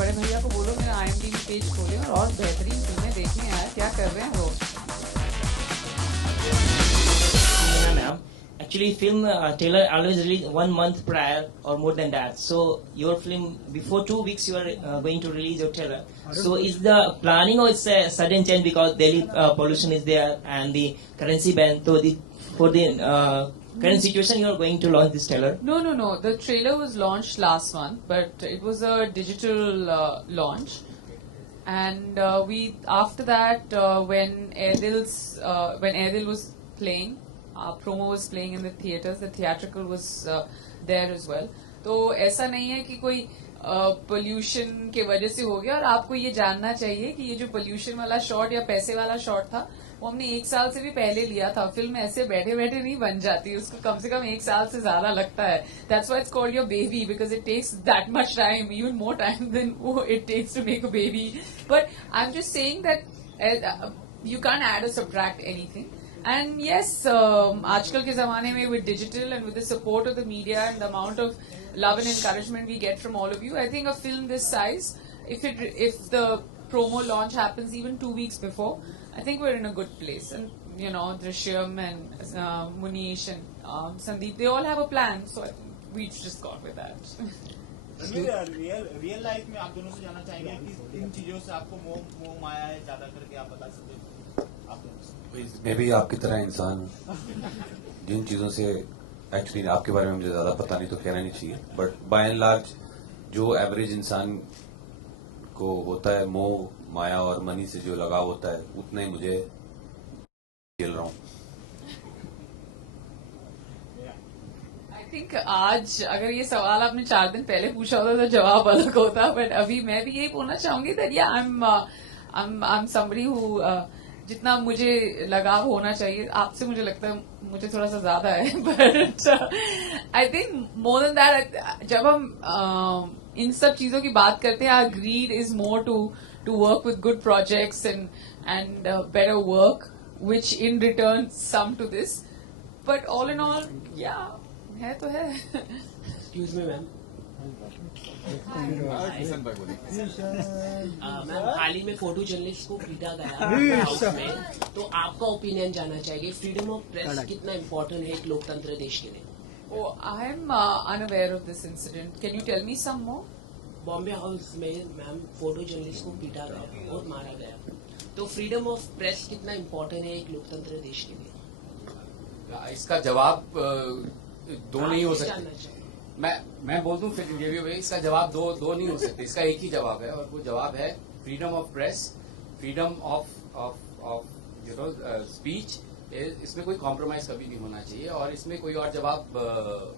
बड़े भैया को बोलो मेरा IMDb पेज खोले और बेहतरीन फिल्में देखने यार, क्या कर रहे हैं वो. Ma'am, actually, film trailer always release 1 month prior or more than that. So your film before 2 weeks you are going to release your trailer. So is the planning or it's a sudden change because Delhi pollution is there and the currency ban? So for the current situation, you are going to launch this trailer. No. The trailer was launched last month, but it was a digital launch. And we after that when Airedale was playing, promo was playing in the theaters. The theatrical was there as well. तो ऐसा नहीं है कि कोई pollution के वजह से हो गया. और आपको ये जानना चाहिए कि ये जो पोल्यूशन वाला शॉट या पैसे वाला शॉट था वो हमने 1 साल से भी पहले लिया था. फिल्म ऐसे बैठे बैठे नहीं बन जाती, उसको कम से कम 1 साल से ज्यादा लगता है. That's why it's called your baby, because it takes that much time, even more time than it takes to make a baby. But I am just saying that you can add or subtract anything. And yes, आजकल के ज़माने में with digital and with the support of the media and the amount of love and encouragement we get from all of you, I think a film this size, if the promo launch happens even 2 weeks before, I think we're in a good place. And you know, Drishyam and Munish and Sandeep, they all have a plan, so I think we just gone with that. Real life में आप दोनों से जानना चाहेंगे कि इन चीजों से आपको मोह माया है ज्यादा करके, आप बता सकते हैं आप दोनों से. मैं भी आपकी तरह इंसान जिन चीजों से एक्चुअली आपके बारे में मुझे ज्यादा पता नहीं तो कहना नहीं चाहिए, बट बाय एंड लार्ज जो एवरेज इंसान को होता है मोह माया और मनी से जो लगाव होता है उतना ही मुझे खेल रहा हूँ. आई थिंक आज अगर ये सवाल आपने 4 दिन पहले पूछा होता तो जवाब अलग होता. बट अभी मैं भी यही बोलना चाहूंगी दैट या आई एम समबडी हु जितना मुझे लगाव होना चाहिए आपसे मुझे लगता है मुझे थोड़ा सा ज्यादा है. But I think more than that, जब हम इन सब चीजों की बात करते हैं, our greed is more to work with good projects and better work which in return sum to this. But all in all या है तो है. Excuse me ma'am. मैम, हाल ही में फोटो जर्नलिस्ट को पीटा गया हाउस में, तो आपका ओपिनियन जानना चाहिए. फ्रीडम ऑफ प्रेस कितना इम्पोर्टेंट है एक लोकतंत्र देश के लिए? Oh, I am unaware of this incident. Can you tell me some more? Bombay house में मैम फोटो जर्नलिस्ट को पीटा गया और मारा गया, तो फ्रीडम ऑफ प्रेस कितना इम्पोर्टेंट है एक लोकतंत्र देश के लिए? इसका जवाब दो नहीं हो सकते. मैं बोल दूं फिर ये भी, इसका जवाब दो नहीं हो सकते. इसका एक ही जवाब है और वो जवाब है freedom of press, freedom of speech. इसमें कोई कॉम्प्रोमाइज कभी नहीं होना चाहिए और इसमें कोई और जवाब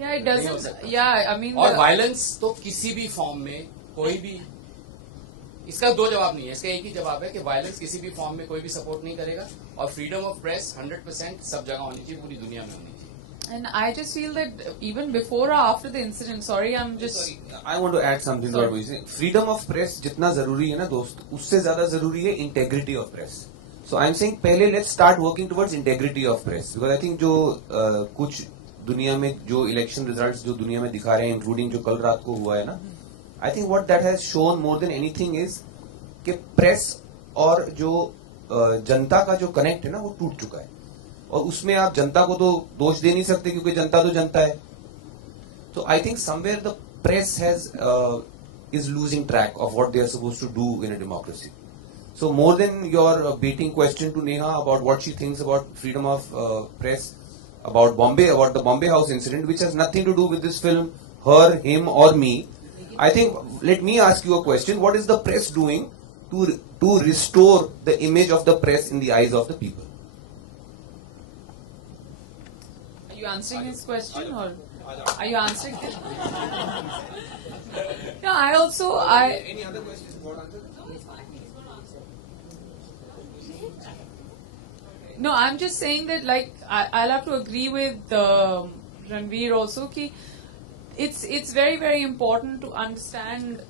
नहीं हो सकता. और वायलेंस तो किसी भी फॉर्म में कोई भी, इसका 2 जवाब नहीं है, इसका एक ही जवाब है कि वायलेंस किसी भी फॉर्म में कोई भी सपोर्ट नहीं करेगा. और फ्रीडम ऑफ प्रेस 100% सब जगह होनी चाहिए, पूरी दुनिया में होनी चाहिए. And I just feel that even before or after the incident, I want to add something to what we say. Freedom of press जितना जरूरी है ना दोस्त, उससे ज्यादा जरूरी है integrity of press. So I'm saying पहले let's start working towards integrity of press, because I think जो कुछ दुनिया में जो election results जो दुनिया में दिखा रहे हैं, including जो कल रात को हुआ है ना, I think what that has shown more than anything is कि press और जो जनता का जो connect है ना वो टूट चुका है. और उसमें आप जनता को तो दोष दे नहीं सकते क्योंकि जनता तो जनता है. तो I think somewhere the press is losing track of what they are supposed to do in a democracy. So more than your beating question to Neha about what she thinks about freedom of press, about the Bombay House incident, which has nothing to do with this film, her, him or me, I think, let me ask you a question. What is the press doing to restore the image of the press in the eyes of the people? are you answering his question or are you answering it? No, Any other questions about answer? No, I'm just saying that, like, I'll have to agree with Ranveer also ki it's very, very important to understand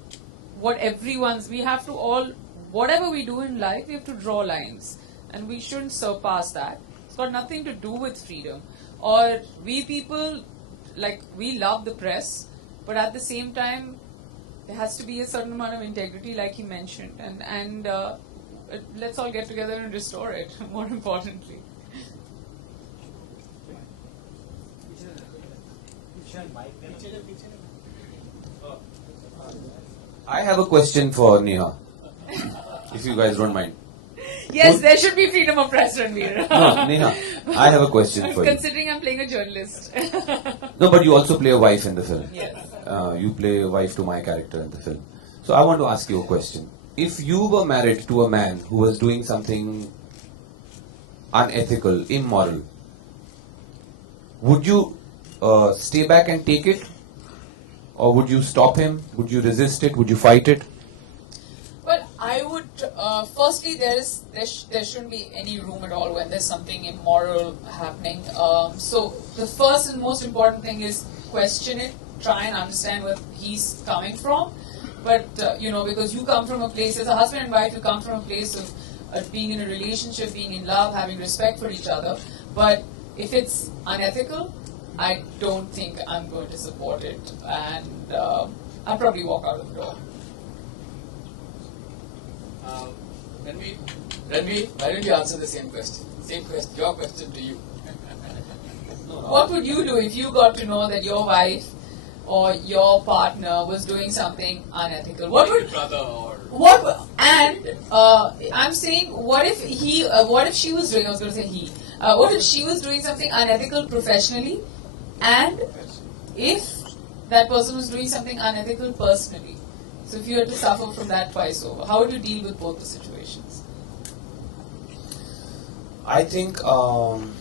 what we have to all, whatever we do in life, we have to draw lines and we shouldn't surpass that. It's got nothing to do with freedom. Or we people, like, we love the press, but at the same time, there has to be a certain amount of integrity, like he mentioned, and let's all get together and restore it. More importantly. I have a question for Neha, if you guys don't mind. Yes, there should be freedom of press, Ranveer. No, Neha, I have a question for you. Considering I'm playing a journalist. No, but you also play a wife in the film. Yes. You play a wife to my character in the film. So I want to ask you a question. If you were married to a man who was doing something unethical, immoral, would you stay back and take it? Or would you stop him? Would you resist it? Would you fight it? Well, I would. Firstly, there shouldn't be any room at all when there's something immoral happening. So the first and most important thing is question it. Try and understand where he's coming from. But because you come from a place as a husband and wife, you come from a place of being in a relationship, being in love, having respect for each other. But if it's unethical, I don't think I'm going to support it, and I'll probably walk out of the door. Ranveer, why don't you answer the same question? Your question to you. What would you do if you got to know that your wife or your partner was doing something unethical? What would brother or I'm saying, what if she was doing? I was going to say he. What if she was doing something unethical professionally, and if that person was doing something unethical personally? So if you had to suffer from that twice over, how would you deal with both the situations? I think I'm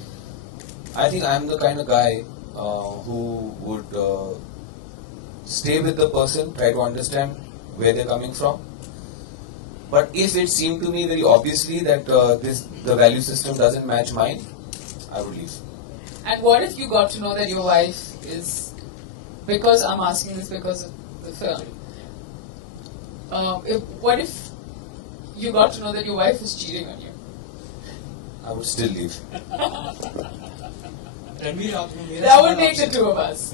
the kind of guy who would stay with the person, try to understand where they're coming from. But if it seemed to me very obviously that the value system doesn't match mine, I would leave. And what if you got to know that your wife is, because I'm asking this because of the film, what if you got to know that your wife is cheating on you? I would still leave. Ranveer आपने मेरा That सवाल would make the आपसे- two of us.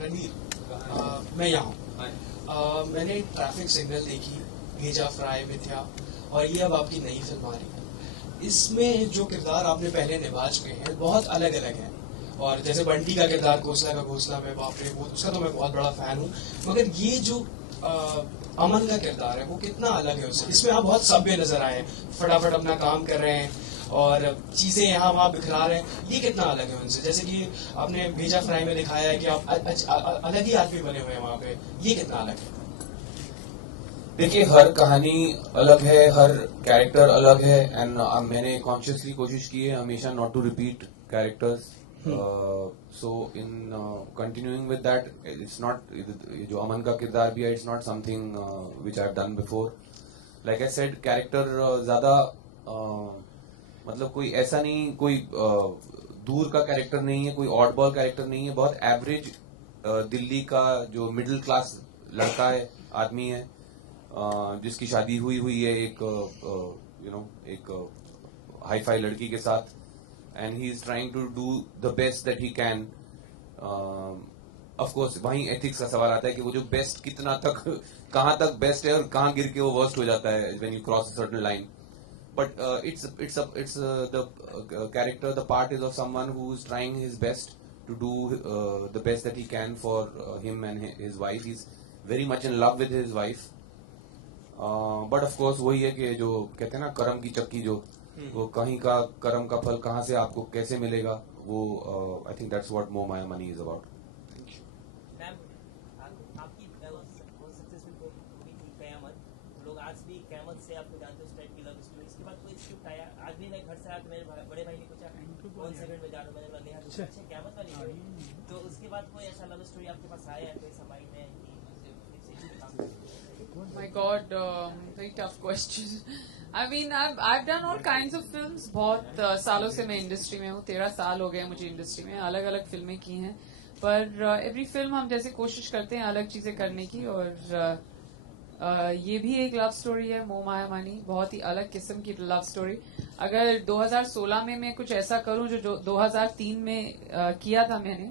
Ranveer मैं यहाँ हूँ मैंने traffic signal देखी भेजा फ्राई मिथ्या और ये अब आपकी नई फिल्म आ रही है इसमें जो किरदार आपने पहले निभा चुके हैं बहुत अलग अलग है और जैसे बंटी का किरदार घोसला का घोसला में बाप रे वो उसका तो मैं बहुत बड़ा फैन हूँ मगर ये जो अमन का किरदार है वो कितना अलग है उससे इसमें आप बहुत सभ्य नजर आए फटाफट अपना काम कर रहे हैं और चीजें यहाँ वहाँ बिखरा रहे हैं ये कितना अलग है उनसे जैसे कि आपने भेजा फ्राई में दिखाया है कि आप अलग ही आदमी बने हुए हैं वहाँ पे ये कितना अलग है देखिए हर कहानी अलग है हर कैरेक्टर अलग है एंड मैंने कॉन्शियसली कोशिश की है हमेशा not to repeat characters so in continuing with that it's not जो अमन का किरदार भी है it's not something which I have done before like I said character ज्यादा मतलब कोई ऐसा नहीं कोई दूर का कैरेक्टर नहीं है कोई ऑड बॉल कैरेक्टर नहीं है बहुत एवरेज दिल्ली का जो मिडिल क्लास लड़का है आदमी है जिसकी शादी हुई है एक एक हाई फाई लड़की के साथ and he is trying to do the best that he can of course वहीं एथिक्स का सवाल आता है कि वो जो बेस्ट कितना तक कहां तक बेस्ट है और कहां गिर के वो वर्स्ट हो जाता है when you cross a certain line but it's the character the part is of someone who's trying his best to do the best that he can for him and his wife he's very much in love with his wife but of course वही है कि जो कहते हैं ना कर्म की चक्की जो वो कहीं का कर्म का फल कहाँ से आपको कैसे मिलेगा वो I think that's what Moh Maya Money is about. Ma'am आपकी सक्सेसफुल मूवी थी कयामत लोग आज भी कयामत से आपको जानते हो उस टाइप की लव स्टोरी इसके बाद कोई स्क्रिप्ट आया आज भी मैं घर से आकर मेरे बड़े भाई ने पूछा कौन सेकंड में जाना मैंने बोला नेहा अच्छा कयामत वाली है तो उसके बाद कोई ऐसा लव स्टोरी आपके पास आया है कोई समय में My God, very tough question. I mean, I've done all kinds of films. बहुत सालों से मैं इंडस्ट्री में हूँ 13 साल हो गए मुझे इंडस्ट्री में अलग अलग फिल्में की हैं पर एवरी फिल्म हम जैसे कोशिश करते हैं अलग चीजें करने की और ये भी एक लव स्टोरी है मोह माया मनी बहुत ही अलग किस्म की लव स्टोरी अगर 2016 में मैं कुछ ऐसा करूं जो 2003 में किया था मैंने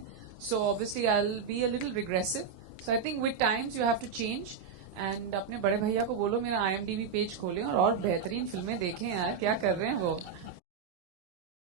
so obviously I will be a little regressive So I think with times you have to change. And अपने बड़े भैया को बोलो मेरा IMDb पेज खोलें और बेहतरीन फिल्में देखें यार, क्या कर रहे हैं वो.